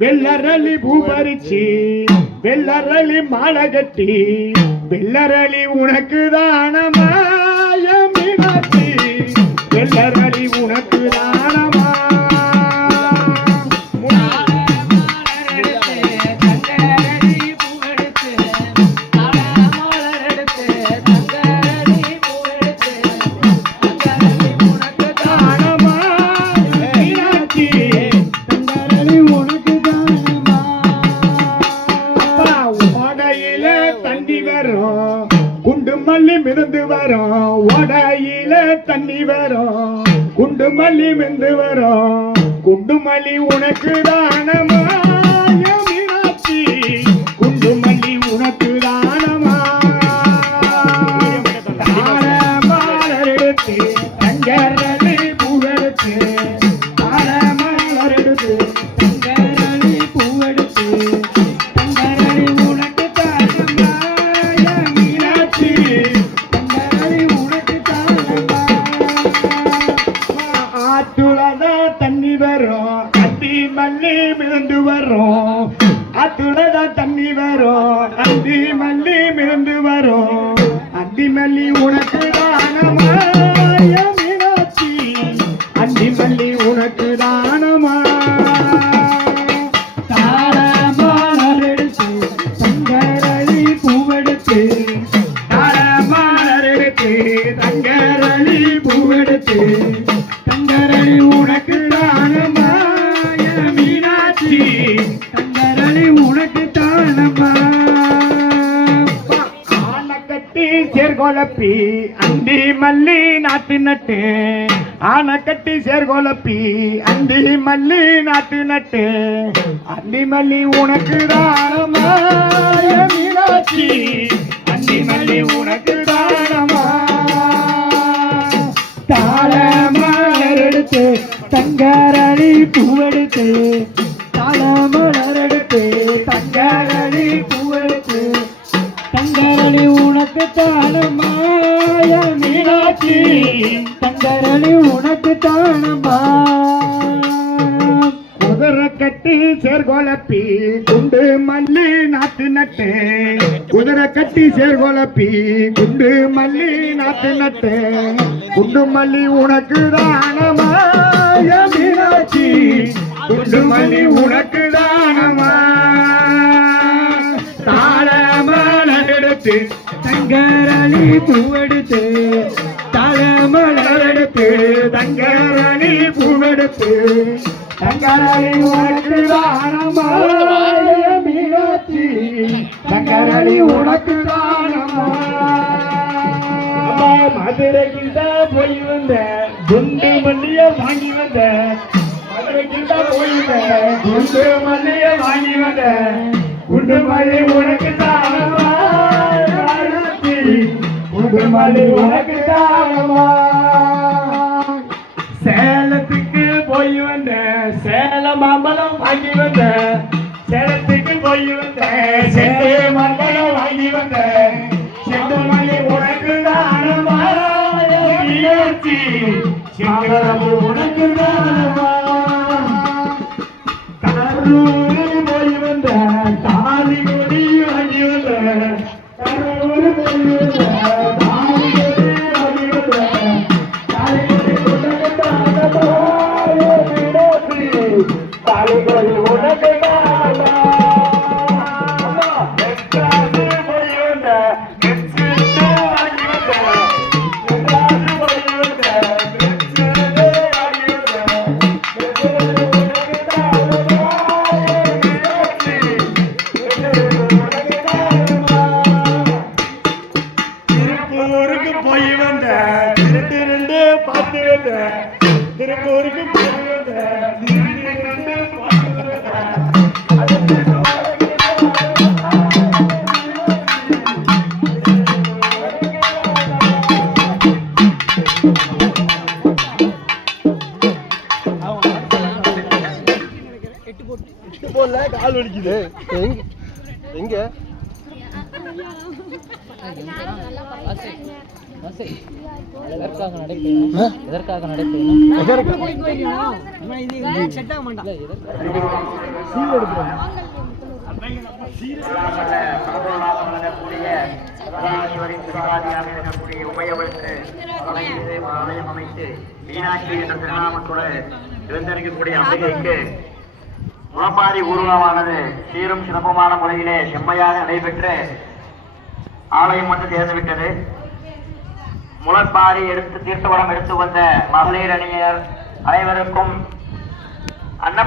வெள்ளரளி பூபரிச்சி வெள்ளரளி மாலை கட்டி வெள்ளரளி உனக்கு தானமா மீனாட்சி வெள்ளரளி உனக்கு தானமா மிதந்து வரும் ஓடையில தண்ணி வரும் குண்டு மல்லி மிந்து வரும் குண்டு மல்லி உனக்கு தானமா மீனாட்சி குண்டு மல்லி உனக்கு தானமா மலர் எடுத்து தங்கரளி பூவெடுத்து மலர் எடுத்து தங்கரளி பூவெடுத்து தங்கரளி உனக்கு தானமா மீனாட்சி தண்ணி வரும் அத்தி மல்லி மிதந்து வரும் அத்துலதான் தண்ணி வரும் அந்தி மல்லி மிதந்து வரும் அந்தி மல்லி உனக்கு தானமா மீனாட்சி அந்தி மல்லி உனக்கு தானமா தாரமலர் எடுத்து தங்கரளி பூவெடுத்து தாரமலர் எடுத்து தங்கரளி பூவெடுத்து தங்கரளி உனக்கு தானமா மீனாட்சி தங்கரளி உனக்கு தானமா ஆன கட்டி சேர்கோலப்பி அந்தி மல்லி நாட்டு நட்டு ஆன கட்டி சேர்கோலப்பி அந்தி மல்லி நாட்டு நட்டு அந்தி மல்லி உனக்கு தானமா மீனாட்சி அந்தி மல்லி உனக்கு தானமா தாளமலர் எடுத்து தங்கரளி பூவெடுத்து தாளமலர் எடுத்து தங்கரளி பூவெடுத்து தங்கரளி உனக்கு தானமா மீனாட்சி தங்கரளி உனக்கு தானமா குதிரை கட்டி சேர்கோலப்பி குண்டு மல்லி நாட்டு நட்டு குதிரை கட்டி சேர்கோலப்பி குண்டு மல்லி நாட்டு நட்டு குண்டு மல்லி உனக்கு தானமா மீனாட்சி குண்டு மல்லி உனக்கு தானமா தாளமலர் எடுத்து தங்கரளி பூவெடுத்து தாளமலர் எடுத்து தங்கரளி பூவெடுத்து தங்கரளி உனக்கு தானமா மீனாட்சி தங்கரளி உனக்கு தானமா மதுரைக்கு தான் போய் வந்த குண்டு மல்லிய வாங்கி வந்த மதுரைக்கு தான் போய் வந்த குண்டு மல்லிய வாங்கி வந்த குண்டு மல்லி உனக்கு தானமா குண்டு மல்லி உனக்கு தானமா சேலத்துக்கு போய் வந்த சேலம் மாம்பழம் வாங்கி வந்த சேலத்துக்கு போய் வந்த செண்டு மாம்பழம் வாங்கி வந்த செண்டு மல்லி உனக்கு தானமா மீனாட்சி செங்கரம்பு உனக்கு தானமா கரூர் போய் வந்த தாலி கொடி வாங்கி வந்த கரூர் போய் வந்த தாலி கொடி வாங்கி வந்த தாலி கொடி உனக்கு தானமா மீனாட்சி தாலி கொடி உனக்கு தானமா திருப்பூருக்கு வலிக்குது. எங்க எதற்காக நடைபெறும் மீனாட்சி என்ற திருநாமத்தோடு எழுந்தறிக்கக்கூடிய அம்பிகைக்கு முளப்பாரி ஊர்வலமானது சீரும் சிறப்புமான முறையிலே செம்மையாக நடைபெற்று ஆலயம் வந்து சேர்ந்துவிட்டது. முளப்பாரி எடுத்து தீர்த்தவடம் எடுத்து வந்த மகளிர் அணியர் அனைவருக்கும் அன்ன